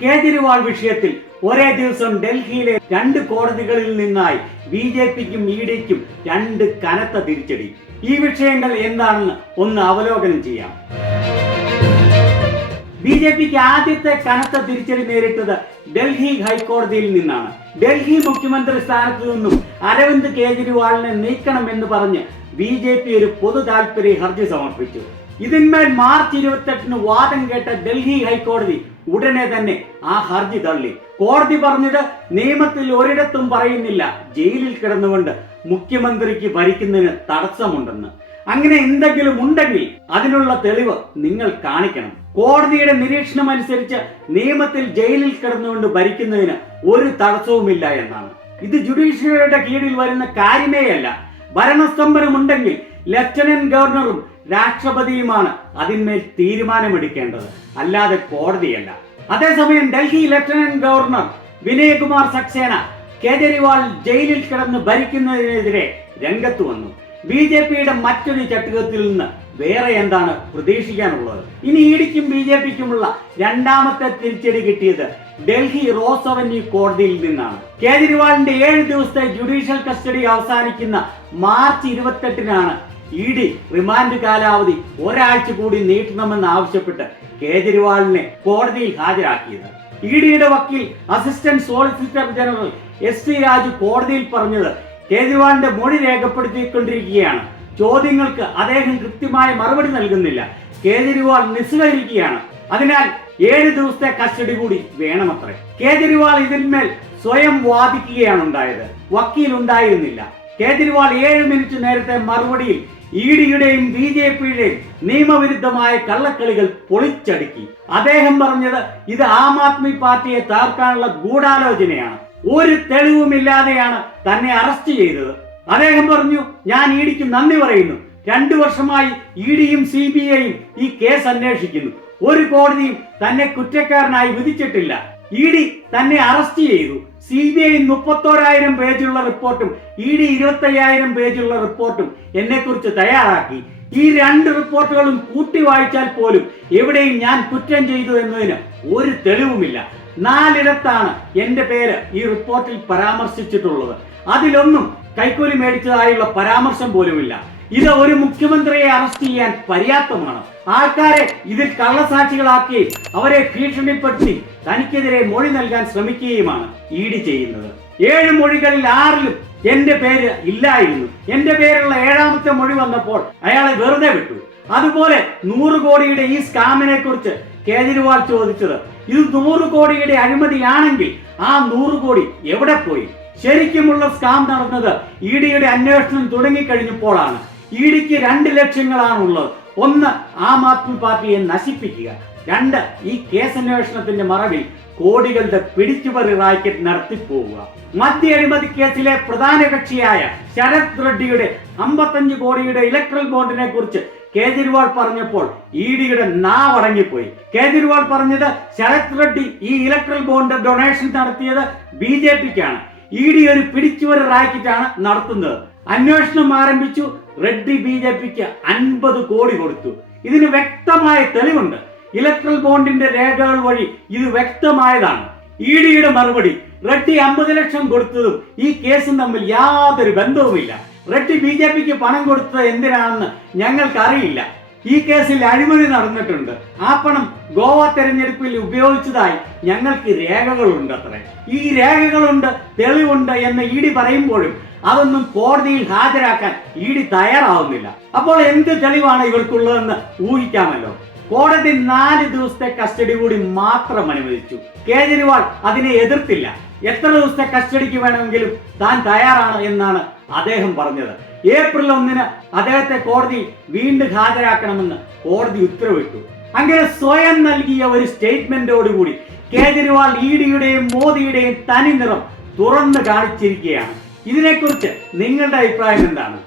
കേജ്രിവാൾ വിഷയത്തിൽ ഒരേ ദിവസം ഡൽഹിയിലെ 2 കോടതികളിൽ നിന്നായി BJPക്കും EDക്കും 2 കനത്ത തിരിച്ചടി. ഈ വിഷയങ്ങൾ എന്താണെന്ന് ഒന്ന് അവലോകനം ചെയ്യാം. BJPക്ക് ആദ്യത്തെ കനത്ത തിരിച്ചടി നേരിട്ടത് ഡൽഹി ഹൈക്കോടതിയിൽ നിന്നാണ്. ഡൽഹി മുഖ്യമന്ത്രി സ്ഥാനത്തു നിന്നും അരവിന്ദ് കേജ്രിവാളിനെ നീക്കണമെന്ന് പറഞ്ഞ് BJP ഒരു പൊതു താൽപര്യ ഹർജി സമർപ്പിച്ചു. ഇതിന്മേൽ മാർച്ച് 28-ന് വാദം കേട്ട ഡൽഹി ഹൈക്കോടതി ഉടനെ തന്നെ ആ ഹർജി തള്ളി. കോടതി പറഞ്ഞത് നിയമത്തിൽ ഒരിടത്തും പറയുന്നില്ല ജയിലിൽ കിടന്നുകൊണ്ട് മുഖ്യമന്ത്രിക്ക് ഭരിക്കുന്നതിന് തടസ്സമുണ്ടെന്ന്. അങ്ങനെ എന്തെങ്കിലും ഉണ്ടെങ്കിൽ അതിനുള്ള തെളിവ് നിങ്ങൾ കാണിക്കണം. കോടതിയുടെ നിരീക്ഷണം അനുസരിച്ച് നിയമത്തിൽ ജയിലിൽ കിടന്നുകൊണ്ട് ഭരിക്കുന്നതിന് ഒരു തടസ്സവുമില്ല എന്നാണ്. ഇത് ജുഡീഷ്യറിയുടെ കീഴിൽ വരുന്ന കാര്യമേയല്ല. ഭരണസ്തംഭനമുണ്ടെങ്കിൽ ലഫ്റ്റനന്റ് ഗവർണറും രാഷ്ട്രപതിയുമാണ് അതിന്മേൽ തീരുമാനമെടുക്കേണ്ടത്, അല്ലാതെ കോടതിയല്ല. അതേസമയം ഡൽഹി ലഫ്റ്റനന്റ് ഗവർണർ വിനയകുമാർ സക്സേന കേജ്രിവാൾ ജയിലിൽ കിടന്ന് ഭരിക്കുന്നതിനെതിരെ രംഗത്ത് വന്നു. BJPയുടെ മറ്റൊരു ചട്ടുകത്തിൽ നിന്ന് വേറെ എന്താണ് പ്രതീക്ഷിക്കാനുള്ളത്? ഇനി EDക്കും BJPക്കുമുള്ള രണ്ടാമത്തെ തിരിച്ചടി കിട്ടിയത് ഡൽഹി റോസ് അവന്യൂ കോടതിയിൽ നിന്നാണ്. കേജ്രിവാളിന്റെ 7 ദിവസത്തെ ജുഡീഷ്യൽ കസ്റ്റഡി അവസാനിക്കുന്ന മാർച്ച് 28-നാണ് ED റിമാൻഡ് കാലാവധി ഒരാഴ്ച കൂടി നീട്ടണമെന്ന് ആവശ്യപ്പെട്ട് കേജ്രിവാളിനെ കോടതിയിൽ ഹാജരാക്കിയത്. EDയുടെ വക്കീൽ assistant solicitor general SP Raju കോടതിയിൽ പറഞ്ഞത് കേജ്രിവാളിന്റെ മൊഴി രേഖപ്പെടുത്തിക്കൊണ്ടിരിക്കുകയാണ്. ചോദ്യങ്ങൾക്ക് അദ്ദേഹം കൃത്യമായ മറുപടി നൽകുന്നില്ല. കേജ്രിവാൾ നിസ്സഹകരിക്കുകയാണ്. അതിനാൽ 7 ദിവസത്തെ കസ്റ്റഡി കൂടി വേണമത്രേ. കേജ്രിവാൾ ഇതിന്മേൽ സ്വയം വാദിക്കുകയാണ് ഉണ്ടായത്. വക്കീൽ ഉണ്ടായിരുന്നില്ല. കേജ്രിവാൾ 7 മിനിറ്റ് നേരത്തെ മറുപടിയിൽ EDയുടെയും BJPയുടെയും നിയമവിരുദ്ധമായ കള്ളക്കളികൾ പൊളിച്ചടുക്കി. അദ്ദേഹം പറഞ്ഞത് ഇത് ആം ആദ്മി പാർട്ടിയെ തകർക്കാനുള്ള ഗൂഢാലോചനയാണ്. ഒരു തെളിവുമില്ലാതെയാണ് തന്നെ അറസ്റ്റ് ചെയ്തത്. അദ്ദേഹം പറഞ്ഞു, ഞാൻ EDക്ക് നന്ദി പറയുന്നു. 2 വർഷമായി EDയും CBIയും ഈ കേസ് അന്വേഷിക്കുന്നു. ഒരു കോടതിയും തന്നെ കുറ്റക്കാരനായി വിധിച്ചിട്ടില്ല. ED തന്നെ അറസ്റ്റ് ചെയ്തു. CBI 31,000 പേജുള്ള റിപ്പോർട്ടും ED 25,000 പേജുള്ള റിപ്പോർട്ടും എന്നെക്കുറിച്ച് തയ്യാറാക്കി. ഈ 2 റിപ്പോർട്ടുകളും കൂട്ടി വായിച്ചാൽ പോലും എവിടെയും ഞാൻ കുറ്റം ചെയ്തു എന്നതിന് ഒരു തെളിവുമില്ല. 4 ഇടത്താണ് എന്റെ പേര് ഈ റിപ്പോർട്ടിൽ പരാമർശിച്ചിട്ടുള്ളത്. അതിലൊന്നും കൈക്കൂലി മേടിച്ചതായുള്ള പരാമർശം പോലുമില്ല. ഇത് ഒരു മുഖ്യമന്ത്രിയെ അറസ്റ്റ് ചെയ്യാൻ പര്യാപ്തമാണ്. ആൾക്കാരെ ഇതിൽ കള്ളസാക്ഷികളാക്കുകയും അവരെ ഭീഷണിപ്പെടുത്തി തനിക്കെതിരെ മൊഴി നൽകാൻ ശ്രമിക്കുകയുമാണ് ED ചെയ്യുന്നത്. 7 മൊഴികളിൽ 6-ലും എന്റെ പേര് ഇല്ലായിരുന്നു. എന്റെ പേരുള്ള 7ാമത്തെ മൊഴി വന്നപ്പോൾ അയാളെ വെറുതെ വിട്ടു. അതുപോലെ 100 കോടിയുടെ ഈ സ്കാമിനെ കുറിച്ച് കേജ്രിവാൾ ചോദിച്ചത് ഇത് 100 കോടിയുടെ അഴിമതിയാണെങ്കിൽ ആ 100 കോടി എവിടെ പോയി? ശരിക്കുമുള്ള സ്കാം നടന്നത് EDയുടെ അന്വേഷണം തുടങ്ങിക്കഴിഞ്ഞപ്പോഴാണ്. EDക്ക് 2 ലക്ഷ്യങ്ങളാണ് ഉള്ളത്. 1, ആം ആദ്മി പാർട്ടിയെ നശിപ്പിക്കുക. 2, ഈ കേസന്വേഷണത്തിന്റെ മറവിൽ കോടികളുടെ പിടിച്ചുപറി റാക്കറ്റ് നടത്തിപ്പോവുക. മദ്യ അഴിമതി കേസിലെ പ്രധാന കക്ഷിയായ ശരത് റെഡ്ഡിയുടെ 55 കോടിയുടെ ഇലക്ട്രൽ ബോണ്ടിനെ കുറിച്ച് കേജ്രിവാൾ പറഞ്ഞപ്പോൾ EDയുടെ നാവടങ്ങിപ്പോയി. കേജ്രിവാൾ പറഞ്ഞത് ശരത് റെഡ്ഡി ഈ ഇലക്ട്രൽ ബോണ്ട് ഡൊണേഷൻ നടത്തിയത് BJPക്കാണ്. ED ഒരു പിടിച്ചുപറി റാക്കറ്റാണ് നടത്തുന്നത്. അന്വേഷണം ആരംഭിച്ചു. റെഡ്ഡി BJPക്ക് 50 കോടി കൊടുത്തു. ഇതിന് വ്യക്തമായ തെളിവുണ്ട്. ഇലക്ട്രൽ ബോണ്ടിന്റെ രേഖകൾ വഴി ഇത് വ്യക്തമായതാണ്. EDയുടെ മറുപടി, റെഡ്ഡി 50 ലക്ഷം കൊടുത്തതും ഈ കേസും തമ്മിൽ യാതൊരു ബന്ധവുമില്ല. റെഡ്ഡി BJPക്ക് പണം കൊടുത്തത് എന്തിനാണെന്ന് ഞങ്ങൾക്കറിയില്ല. ഈ കേസിൽ അഴിമതി നടന്നിട്ടുണ്ട്. ആ പണം ഗോവ തെരഞ്ഞെടുപ്പിൽ ഉപയോഗിച്ചതായി ഞങ്ങൾക്ക് രേഖകളുണ്ട് അത്രേ. ഈ രേഖകളുണ്ട്, തെളിവുണ്ട് എന്ന് ED പറയുമ്പോഴും അതൊന്നും കോടതിയിൽ ഹാജരാക്കാൻ ED തയ്യാറാവുന്നില്ല. അപ്പോൾ എന്ത് തെളിവാണ് ഇവർക്കുള്ളതെന്ന് ഊഹിക്കാമല്ലോ. കോടതി 4 ദിവസത്തെ കസ്റ്റഡി കൂടി മാത്രം അനുവദിച്ചു. കേജ്രിവാൾ അതിനെ എതിർത്തില്ല. എത്ര ദിവസത്തെ കസ്റ്റഡിക്ക് വേണമെങ്കിലും താൻ തയ്യാറാണ് എന്നാണ് അദ്ദേഹം പറഞ്ഞത്. ഏപ്രിൽ 1-ന് അദ്ദേഹത്തെ കോടതി വീണ്ടും ഹാജരാക്കണമെന്ന് കോടതി ഉത്തരവിട്ടു. അങ്ങനെ സ്വയം നൽകിയ ഒരു സ്റ്റേറ്റ്മെന്റോടുകൂടി കേജ്രിവാൾ EDയുടെയും മോദിയുടെയും തനി നിറം തുറന്നു കാണിച്ചിരിക്കുകയാണ്. ഇതിനെക്കുറിച്ച് നിങ്ങളുടെ അഭിപ്രായം എന്താണ്?